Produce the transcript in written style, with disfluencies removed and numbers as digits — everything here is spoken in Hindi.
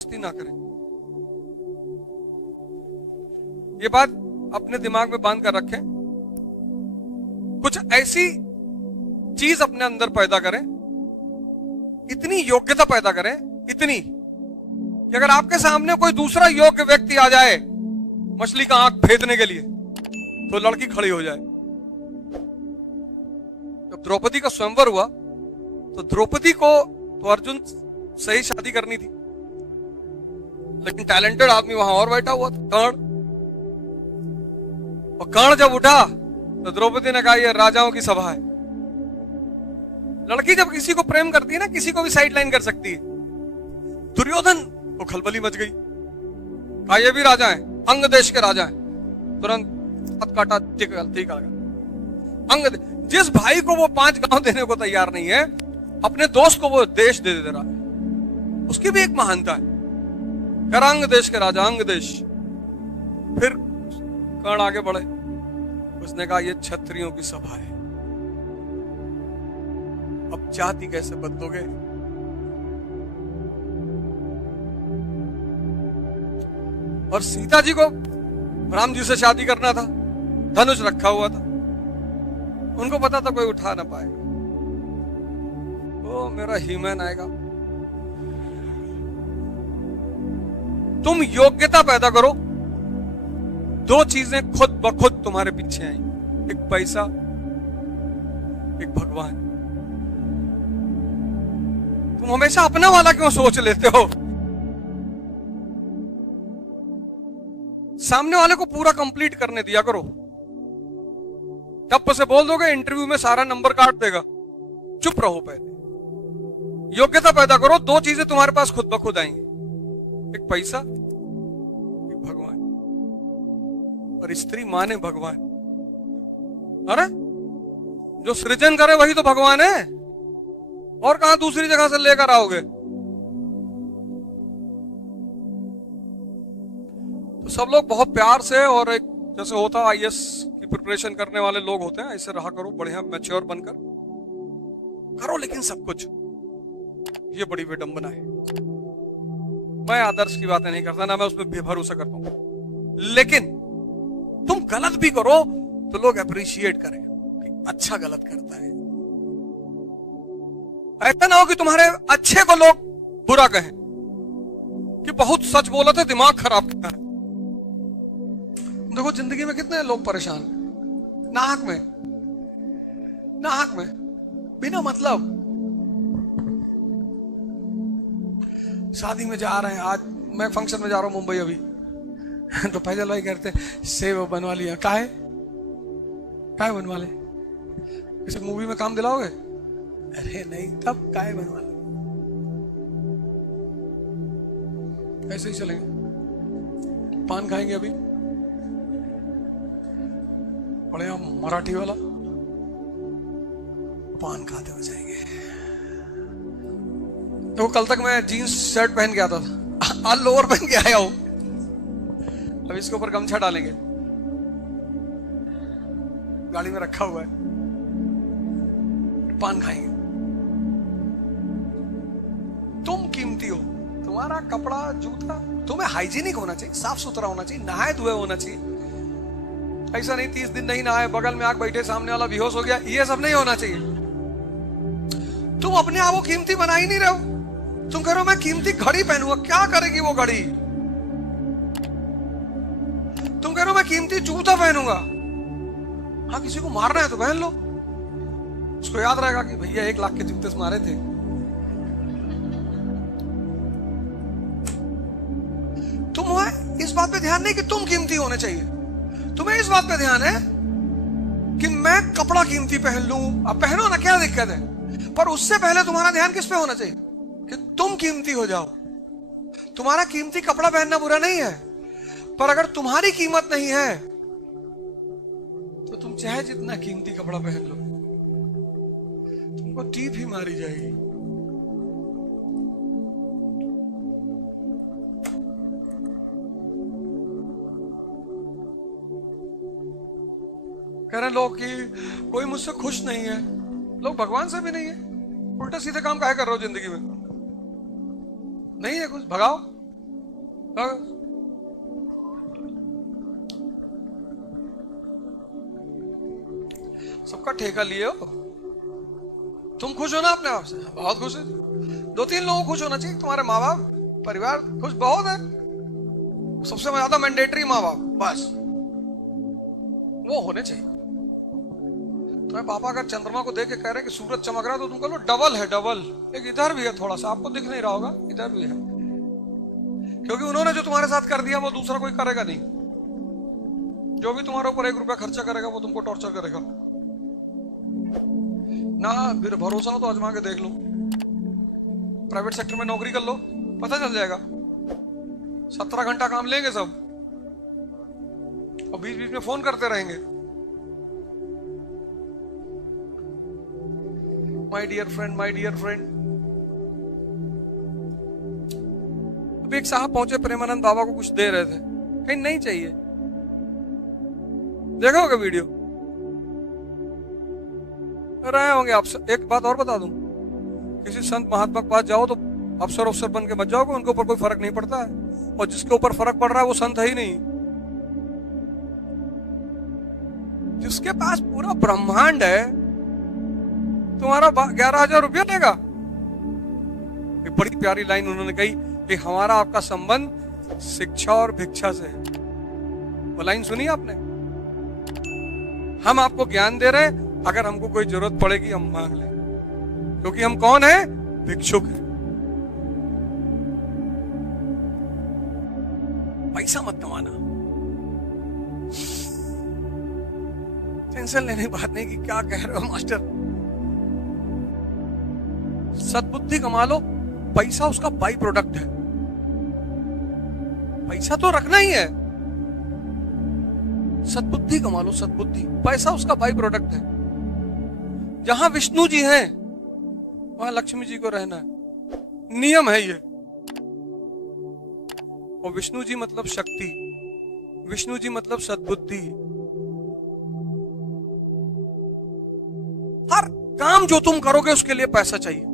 ना करें। ये बात अपने दिमाग में बांध कर रखें। कुछ ऐसी चीज अपने अंदर पैदा करें, इतनी योग्यता पैदा करें, इतनी कि अगर आपके सामने कोई दूसरा योग्य व्यक्ति आ जाए मछली का आंख फेदने के लिए, तो लड़की खड़ी हो जाए। जब द्रौपदी का स्वयंवर हुआ तो द्रौपदी को तो अर्जुन से ही शादी करनी थी, लेकिन टैलेंटेड आदमी वहां और बैठा हुआ था, कर्ण। और कर्ण जब उठा तो द्रौपदी ने कहा यह राजाओं की सभा है। लड़की जब किसी को प्रेम करती है ना, किसी को भी साइड लाइन कर सकती है। दुर्योधन को खलबली मच गई, कहा ये भी राजा है, अंग देश के राजा है। तुरंत हाथ काटा, ठीक अंग। जिस भाई को वो 5 गांव देने को तैयार नहीं है, अपने दोस्त को वो देश दे रहा है, उसकी भी एक महानता है। कर अंग देश के राजा, अंग देश। फिर कर्ण आगे बढ़े, उसने कहा ये क्षत्रियों की सभा है, अब जाति कैसे बदलोगे? और सीता जी को राम जी से शादी करना था, धनुष रखा हुआ था, उनको पता था कोई उठा ना पाएगा। ओ मेरा हीमैन आएगा। तुम योग्यता पैदा करो, 2 चीजें खुद ब खुद तुम्हारे पीछे आई, एक पैसा, एक भगवान। तुम हमेशा अपना वाला क्यों सोच लेते हो? सामने वाले को पूरा कंप्लीट करने दिया करो। टप से बोल दोगे इंटरव्यू में सारा नंबर काट देगा, चुप रहो। पहले योग्यता पैदा करो, 2 चीजें तुम्हारे पास खुद ब खुद आएंगी, एक पैसा, एक भगवान। और स्त्री माने भगवान। अरे जो सृजन करे वही तो भगवान है, और कहां दूसरी जगह से लेकर आओगे? तो सब लोग बहुत प्यार से, और एक जैसे होता आईएएस की प्रिपरेशन करने वाले लोग होते हैं, ऐसे रहा करो, बढ़िया मैच्योर बनकर करो। लेकिन सब कुछ ये बड़ी विडंबना है। मैं आदर्श की बातें नहीं करता ना, मैं उसमें बेभरोसा करता हूं, लेकिन तुम गलत भी करो तो लोग अप्रिशिएट करें कि अच्छा गलत करता है। ऐसा ना हो कि तुम्हारे अच्छे को लोग बुरा कहें कि बहुत सच बोला था, दिमाग खराब किया है। देखो जिंदगी में कितने लोग परेशान, नाहक में बिना मतलब। शादी में जा रहे हैं, आज मैं फंक्शन में जा रहा हूं मुंबई अभी, तो फैजल भाई कहते सेव बनवा लिया। काहे बनवा ले? किसी मूवी में काम दिलाओगे? अरे नहीं, तब काहे बनवा ले? ऐसे ही चलेंगे। पान खाएंगे अभी, बढ़िया मराठी वाला पान खाते हुए जाएंगे। तो कल तक मैं जीन्स शर्ट पहन के आता था, आज लोअर पहन के आया हूं। अब इसके ऊपर गमछा डालेंगे, गाड़ी में रखा हुआ है, पान खाएंगे। तुम कीमती हो, तुम्हारा कपड़ा जूता तुम्हें हाइजीनिक होना चाहिए, साफ सुथरा होना चाहिए, नहाए धुए होना चाहिए। ऐसा नहीं 30 दिन नहीं नहाए, बगल में आग बैठे, सामने वाला बेहोश हो गया, ये सब नहीं होना चाहिए। तुम अपने आप को कीमती बना ही नहीं रहे हो। तुम कह रहे हो मैं कीमती घड़ी पहनूंगा, क्या करेगी वो घड़ी? तुम कह रहे हो मैं कीमती जूता पहनूंगा, हाँ किसी को मारना है तो पहन लो, उसको याद रहेगा कि भैया 1 लाख के जूते से मारे थे। तुम्हें इस बात पे ध्यान नहीं कि तुम कीमती होने चाहिए, तुम्हें इस बात पे ध्यान है कि मैं कपड़ा कीमती पहन लूं। अब पहनो ना, क्या दिक्कत है? पर उससे पहले तुम्हारा ध्यान किस पे होना चाहिए? कि तुम कीमती हो जाओ। तुम्हारा कीमती कपड़ा पहनना बुरा नहीं है, पर अगर तुम्हारी कीमत नहीं है तो तुम चाहे जितना कीमती कपड़ा पहन लो, तुमको टीप ही मारी जाएगी। कह रहे लोग कि कोई मुझसे खुश नहीं है, लोग भगवान से भी नहीं है। उल्टे सीधे काम काहे कर रहे हो जिंदगी में? नहीं है कुछ, भगाओ। सबका ठेका लिए हो तुम। खुश हो ना अपने आप से? बहुत खुश है। 2-3 लोगों को खुश होना चाहिए। तुम्हारे माँ बाप परिवार खुश बहुत है। सबसे ज्यादा मैंडेटरी माँ बाप, बस वो होने चाहिए। तुम्हारे पापा अगर चंद्रमा को देख के कह रहे कि सूरज चमक रहा है तो तुम कह लो डबल है, डबल। एक इधर भी है थोड़ा सा, आपको दिख नहीं रहा होगा, इधर भी है। क्योंकि उन्होंने जो तुम्हारे साथ कर दिया वो दूसरा कोई करेगा नहीं। जो भी तुम्हारे ऊपर 1 रुपया खर्चा करेगा वो तुमको टॉर्चर करेगा ना। फिर भरोसा हो तो आजमा के देख लो। प्राइवेट सेक्टर में नौकरी कर लो, पता चल जाएगा। 17 घंटा काम लेंगे सब और बीच बीच में फोन करते रहेंगे, my dear friend, my dear friend. अभी एक साहब पहुंचे, प्रेमानंद बाबा को कुछ दे रहे थे, कहीं नहीं चाहिए। देखा होगा वीडियो, रहे होंगे आप। एक बात और बता दूं, किसी संत महात्मा के पास जाओ तो अफसर बन के मत जाओगे, उनके ऊपर कोई फर्क नहीं पड़ता है। और जिसके ऊपर फर्क पड़ रहा है वो संत है ही नहीं। जिसके पास पूरा ब्रह्मांड है, तुम्हारा 11,000 रुपया लेगा। एक बड़ी प्यारी लाइन उन्होंने कही कि हमारा आपका संबंध शिक्षा और भिक्षा से है। वो लाइन सुनी आपने? हम आपको ज्ञान दे रहे हैं, अगर हमको कोई जरूरत पड़ेगी हम मांग लें, क्योंकि हम कौन है? भिक्षुक है। पैसा मत कमाना। टेंशन लेने की बात नहीं कि क्या कह रहे हो मास्टर। सद्बुद्धि कमा लो। पैसा उसका बाई प्रोडक्ट है। पैसा तो रखना ही है। सद्बुद्धि कमा लो, सद्बुद्धि। पैसा उसका बाई प्रोडक्ट है। जहां विष्णु जी हैं वहां लक्ष्मी जी को रहना है, नियम है ये। और विष्णु जी मतलब शक्ति, विष्णु जी मतलब सद्बुद्धि। हर काम जो तुम करोगे उसके लिए पैसा चाहिए।